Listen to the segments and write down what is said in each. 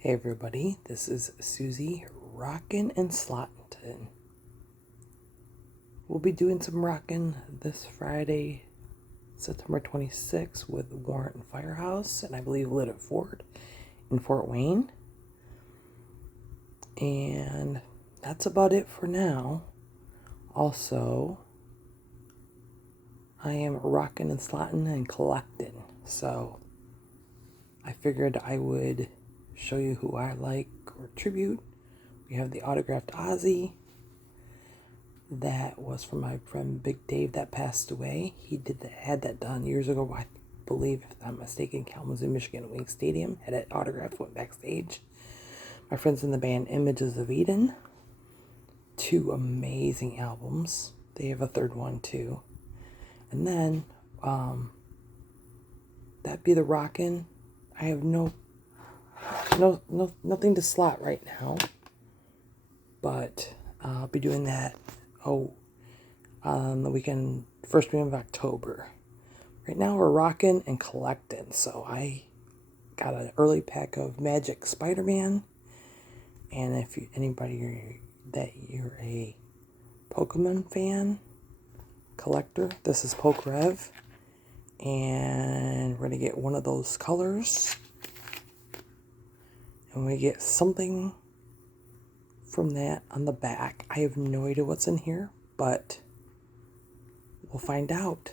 Hey everybody, this is Susie rockin' and slotting. We'll be doing some rockin' this Friday, September 26th with Warrant Firehouse, and I believe Lit at Ford in Fort Wayne. And that's about it for now. Also, I am rockin' and slotting and collecting, so I figured I would show you who I like or tribute. We have the autographed Ozzy. That was from my friend Big Dave that passed away. He had that done years ago. I believe, if I'm not mistaken, Kalamazoo, Michigan at Wing Stadium. Had it autographed, went backstage. My friends in the band Images of Eden. 2 amazing albums. They have a 3rd one too. And then, that be the Rockin'. I have nothing to slot right now, but I'll be doing that on the weekend, first weekend of October. Right now we're rocking and collecting, so I got an early pack of Magic Spider-Man, and if anybody that you're a Pokemon fan, collector, this is Pokerev, and we're gonna get one of those colors. And we get something from that on the back. I have no idea what's in here, but we'll find out.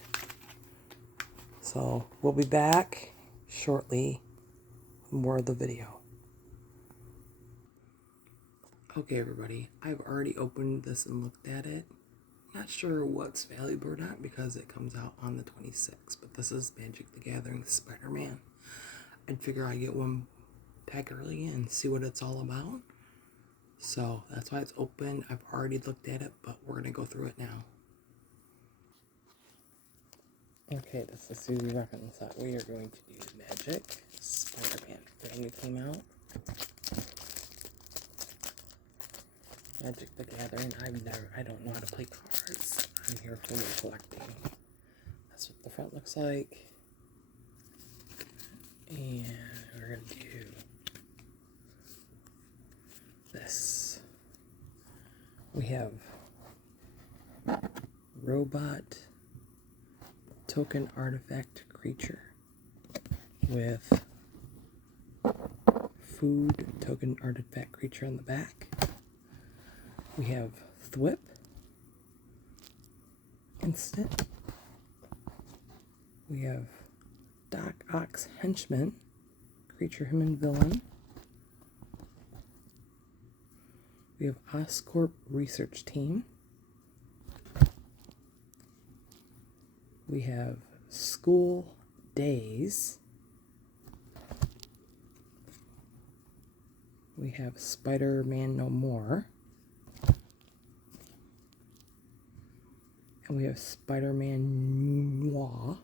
So we'll be back shortly with more of the video. Okay, everybody, I've already opened this and looked at it. Not sure what's valuable or not because it comes out on the 26th, but this is Magic the Gathering Spider-Man. I'd figure I'd get one pack early and see what it's all about. So that's why it's open. I've already looked at it, but we're going to go through it now. Okay, this is Susie Rockin' Slot. We are going to do Magic Spider-Man. Brand new came out. Magic the Gathering. I don't know how to play cards. I'm here for the collecting. That's what the front looks like. And we're going to do this. We have Robot Token Artifact Creature with Food Token Artifact Creature on the back. We have Thwip Instant. We have Doc Ock's Henchman, Creature Human Villain. We have Oscorp Research Team. We have School Days. We have Spider-Man No More. And we have Spider-Man Noir,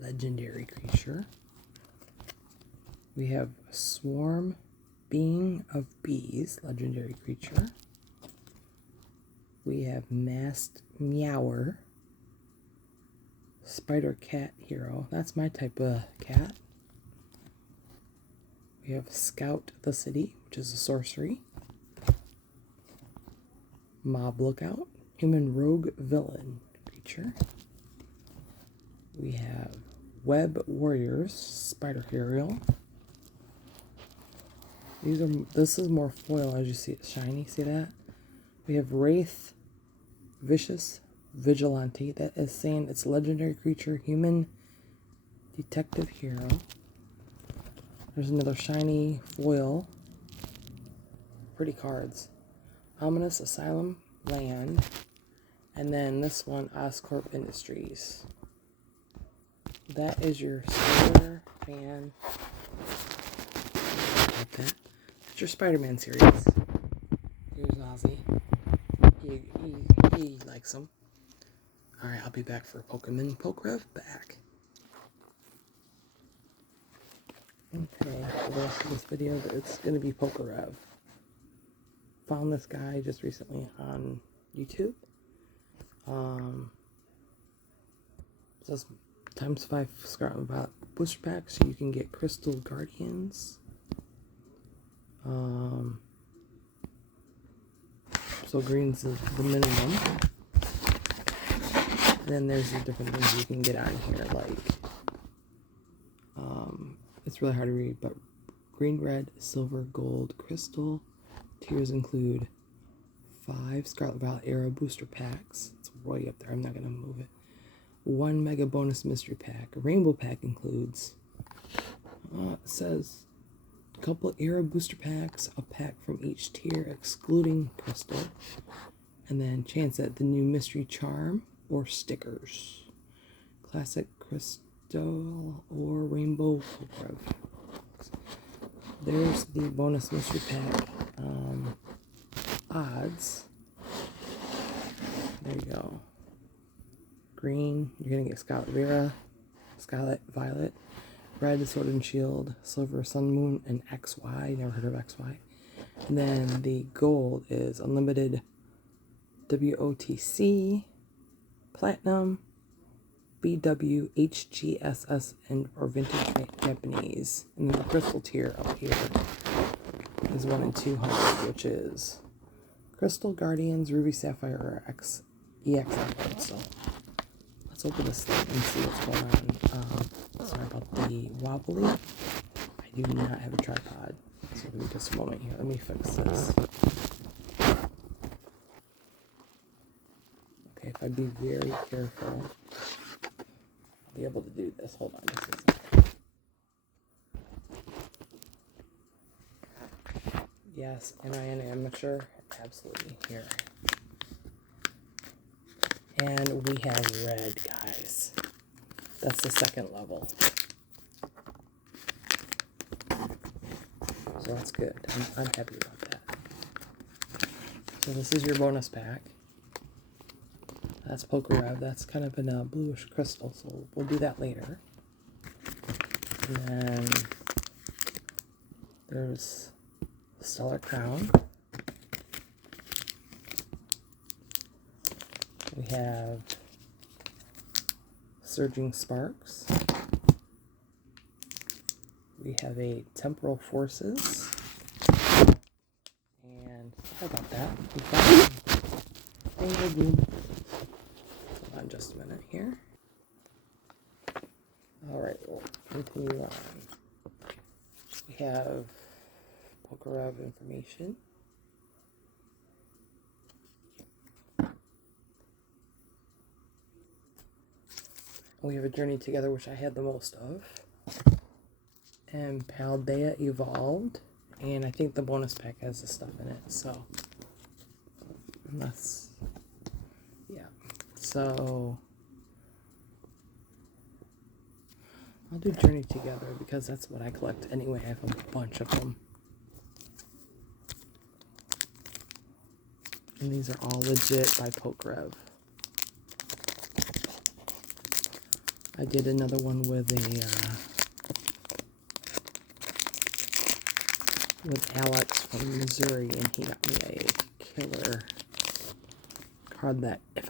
Legendary Creature. We have Swarm Being of Bees, Legendary Creature. We have Masked Meower, Spider Cat Hero. That's my type of cat. We have Scout the City, which is a sorcery. Mob Lookout, Human Rogue Villain Creature. We have Web Warriors, Spider Hero. This is more foil, as you see it's shiny, see that? We have Wraith Vicious Vigilante. That is saying it's legendary creature, human detective hero. There's another shiny foil. Pretty cards. Ominous Asylum Land. And then this one, Oscorp Industries. That is your Spider-Man. Like that. It's your Spider-Man series. Here's Ozzy. He likes them. Alright, I'll be back for Pokemon Pokerev back. Okay, for the rest of this video, it's going to be Pokerev. Found this guy just recently on YouTube. It says ×5 Scarlet Bush packs, so you can get Crystal Guardians. So green's the minimum. And then there's the different things you can get on here, like, it's really hard to read, but green, red, silver, gold, crystal. Tiers include 5 Scarlet Violet Era booster packs. It's way up there. I'm not going to move it. 1 mega bonus mystery pack. A rainbow pack includes, it says, a couple Era booster packs, a pack from each tier excluding crystal, and then chance at the new mystery charm or stickers. Classic crystal or rainbow rev. There's the bonus mystery pack odds. There you go. Green, you're gonna get Scarlet Vera, Scarlet Violet. Red is Sword and Shield, Silver Sun Moon, and XY. Never heard of XY. And then the gold is unlimited WOTC, Platinum, BW, HGSS, and or Vintage Japanese. And then the crystal tier up here is 1 in 200, which is Crystal, Guardians, Ruby, Sapphire, or EX. So let's open this thing and see what's going on. Sorry about the wobbly. I do not have a tripod. So give me just a moment here. Let me fix this. Okay, if I be very careful, I'll be able to do this. Hold on just a second. Yes, and I am mature. Absolutely. Here. And we have red, guys. That's the second level. So that's good. I'm happy about that. So this is your bonus pack. That's Poker Rev. That's kind of in a bluish crystal, so we'll do that later. And then there's Stellar Crown. We have Surging Sparks. We have a Temporal Forces. And how about that? We've got Rainbow Bloom. Hold on just a minute here. Alright, we'll continue on. We have Poker Rev information. We have a Journey Together, which I had the most of. And Paldea Evolved. And I think the bonus pack has the stuff in it, so. Unless. Yeah. So. I'll do Journey Together because that's what I collect anyway. I have a bunch of them. And these are all legit by Pokerev. I did another one with Alex from Missouri, and he got me a killer card that if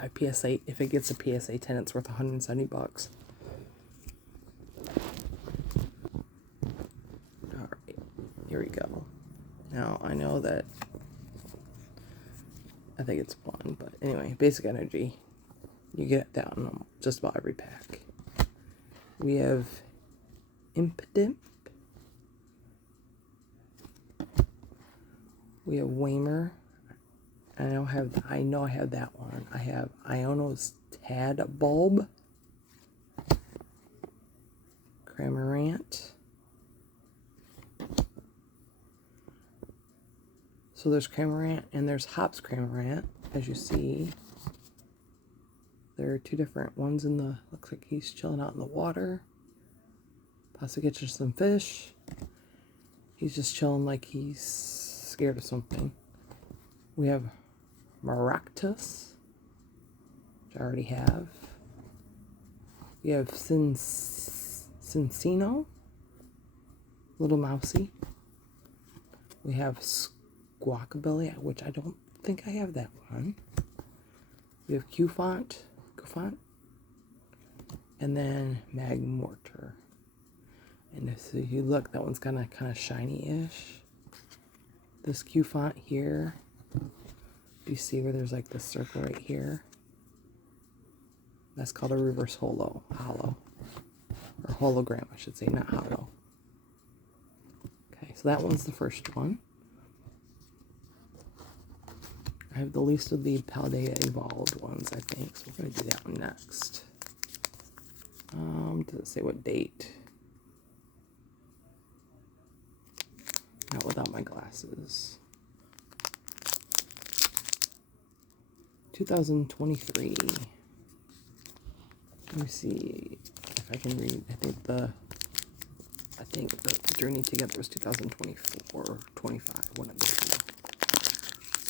it gets a PSA 10, it's worth $170. All right, here we go. Now I know that I think it's 1, but anyway, basic energy. You get that on just about every pack. We have Impidimp. We have Wamer. I know I have that one. I have Iono's Tad Bulb. Cramorant. So there's Cramorant and there's Hops Cramorant, as you see. There are 2 different ones in the, looks like he's chilling out in the water. Possibly catching some fish. He's just chilling like he's scared of something. We have Maractus, which I already have. We have Cincino, Little Mousy. We have Squawkabilly, which I don't think I have that one. We have Qfont, and then Magmortar. And if you look, that one's kind of shiny-ish. this Q font here. You see where there's like this circle right here? That's called a reverse hollow. Or hologram, I should say, not hollow. Okay, so that one's the first one. I have the least of the Paldea Evolved ones, I think, so we're going to do that one next. Does it say what date? Not without my glasses. 2023. Let me see if I can read. I think the Journey Together was 2024 or 25, one of the two.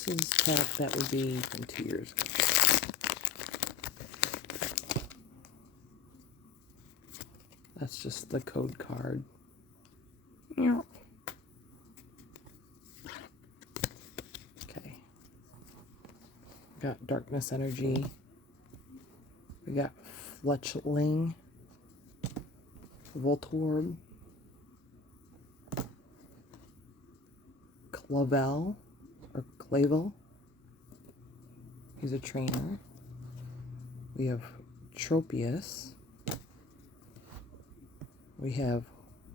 This is pack that would be from 2 years ago. That's just the code card. Yeah. Okay. Got Darkness Energy. We got Fletchling, Voltorb, Clavel, or Clavel. He's a trainer. We have Tropius. We have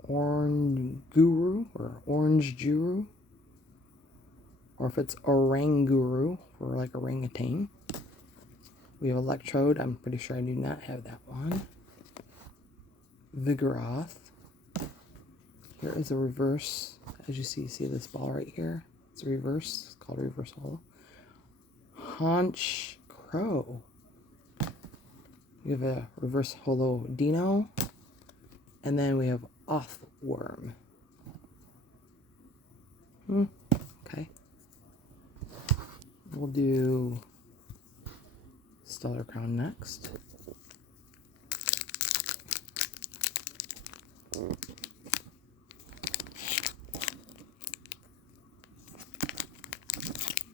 Orange Guru, or Orange Juru. Or if it's Oranguru, for like orangutan. We have Electrode. I'm pretty sure I do not have that one. Vigoroth. Here is a reverse. As you see this ball right here? It's a reverse. It's called a reverse hollow. Haunch Crow. We have a reverse hollow Dino. And then we have Othworm. Okay. We'll do Stellar Crown next.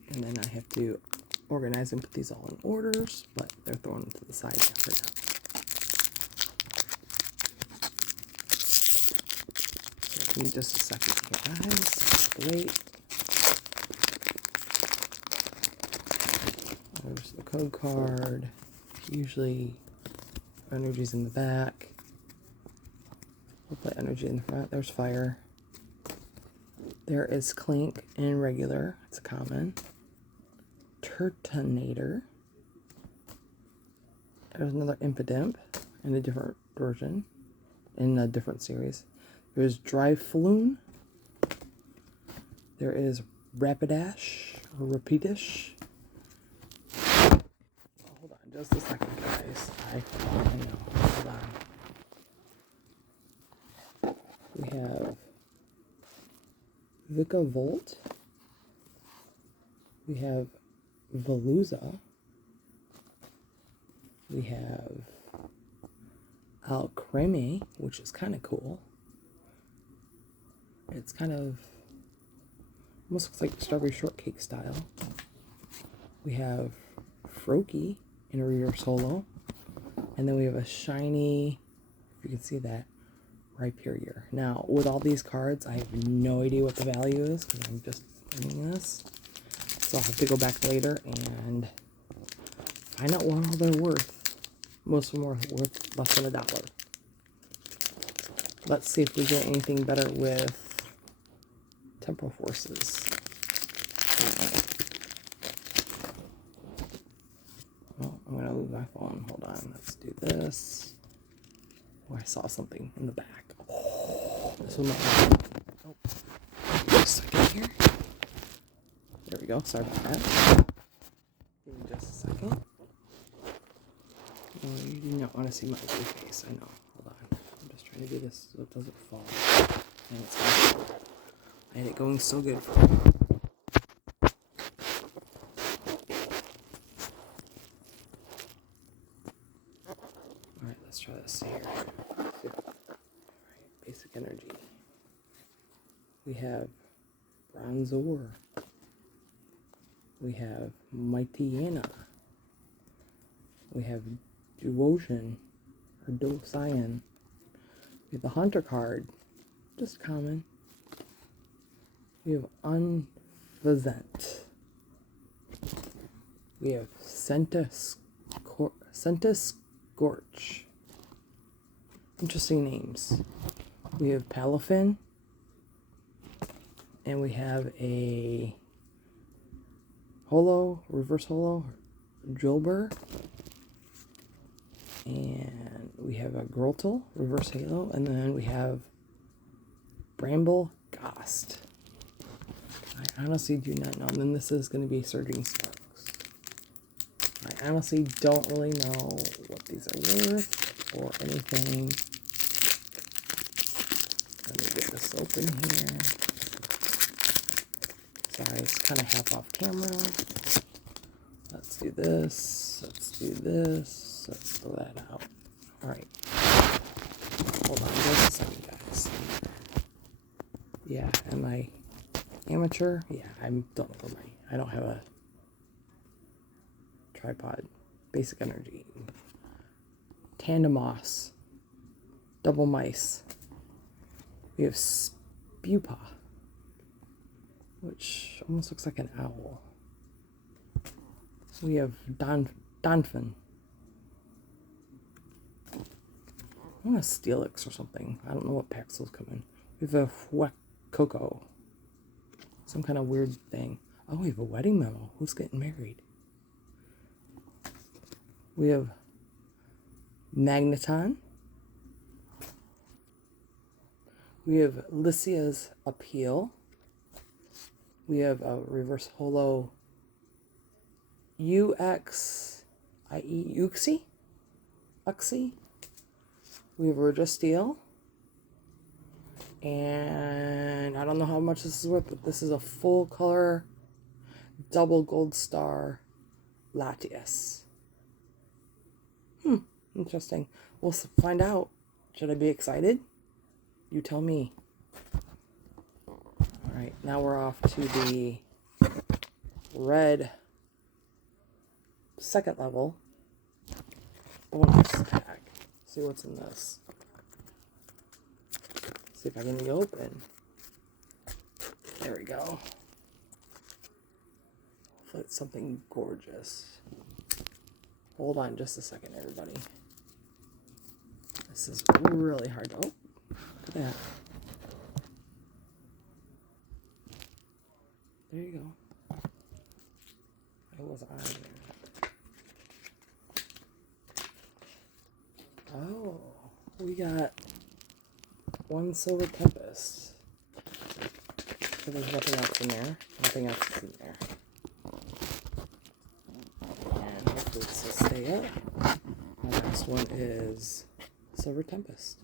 And then I have to organize and put these all in orders, but they're thrown to the side right now. So give me just a second here, guys. Wait. There's the code card. Usually energy's in the back. We'll put energy in the front. There's fire. There is Clink in regular. It's a common. Turtonator. There's another Impidimp in a different version. In a different series. There's Drifloon. There is Rapidash or Rapidish. Hold on just a second, guys. I know. Hold on. We have Vikavolt. We have Veluza. We have Alcremie, which is kind of cool. It's kind of almost looks like strawberry shortcake style. We have Froakie in a reverse holo. And then we have a shiny, if you can see that, Rhyperior. Now, with all these cards, I have no idea what the value is because I'm just doing this. So I'll have to go back later and find out what all they're worth. Most of them are worth less than $1. Let's see if we get anything better with Temporal Forces. Well, I'm going to lose my phone. Hold on. Let's do this. Oh, I saw something in the back. Oh, this one might be. Oh, just a second here. There we go. Sorry about that. Give me just a second. Oh, you do not want to see my ugly face. I know. Hold on. I'm just trying to do this so it doesn't fall. And it's going to fall. I had it going so good for me. Alright, let's try this here. Alright, basic energy. We have Bronzor. We have Mightyena. We have Duosion, or Docian. We have the Hunter card, just common. We have Vizent. We have Scentus Scorch. Interesting names. We have Palafin. And we have a holo, reverse holo, Jolber. And we have a Groltle, reverse halo. And then we have Bramble Ghost. I honestly do not know. And then this is going to be Surging Sparks. I honestly don't really know what these are worth or anything. Let me get this open here. Sorry, it's kind of half off camera. Let's do this. Let's do this. Let's throw that out. All right. Hold on just a second, guys. Yeah, am I amateur? Yeah, I don't know I don't have a tripod. Basic energy. Tandemos. Double mice. We have Spupa, which almost looks like an owl. We have Donphin. I want a Steelix or something. I don't know what packs those come in. We have a Coco. Some kind of weird thing. Oh, we have a wedding memo. Who's getting married? We have Magneton. We have Lycia's Appeal. We have a reverse holo Uxie. We have Registeel. And I don't know how much this is worth, but this is a full color double gold star Latias. Interesting. We'll find out. Should I be excited? You tell me. Alright, now we're off to the red second level bonus pack. See what's in this. See if I can open. There we go. Hopefully it's something gorgeous. Hold on just a second, everybody. This is really hard to open. Look at that. There you go. I was on there. Oh, we got one Silver Tempest. So there's nothing else in there. Nothing else is in there. And hopefully this will stay up. The last one is Silver Tempest.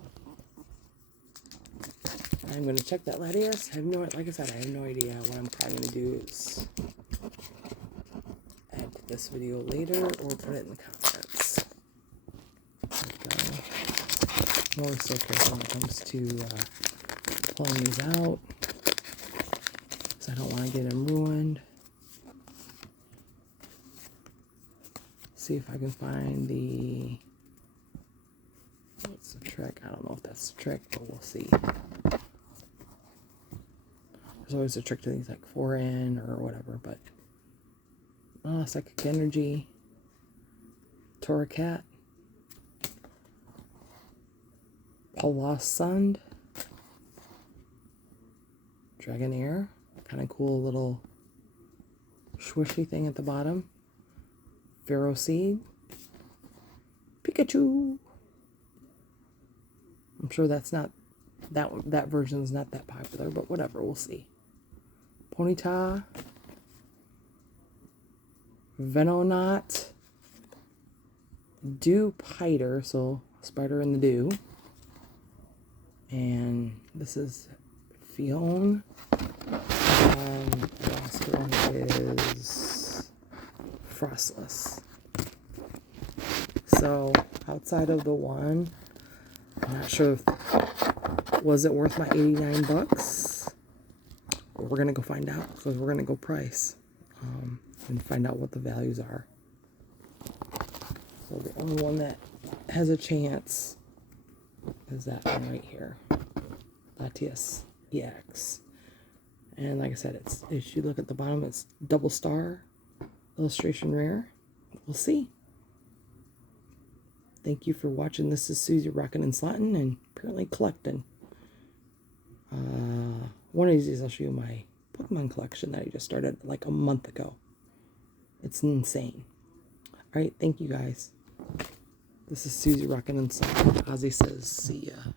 I'm going to check that Latias. Like I said, I have no idea. What I'm probably going to do is add to this video later or put it in the comments. I'm always so careful when it comes to pulling these out, because I don't want to get them ruined. See if I can find the... What's the trick? I don't know if that's the trick, but we'll see. There's always a trick to these, like 4N or whatever, but... Psychic Energy. Torracat. Palossand. Dragonair. Kind of cool little swishy thing at the bottom. Ferroseed. Pikachu. I'm sure that's not... That version's not that popular, but whatever, we'll see. Ponyta. Venonat. Dewpider, so spider in the dew. And this is Fion. The last one is Frostless. So outside of the one, I'm not sure if, was it worth my 89 bucks? But we're gonna go find out, because we're gonna go price and find out what the values are. So the only one that has a chance is that one right here, Latias EX. And like I said, it's, if you look at the bottom, it's double star, illustration rare. We'll see. Thank you for watching. This is Susie rockin' and slotting and apparently collecting. One of these days I'll show you my Pokemon collection that I just started like a month ago. It's insane. Alright, thank you guys. This is Susie rockin' and slotting. Ozzy says, see ya.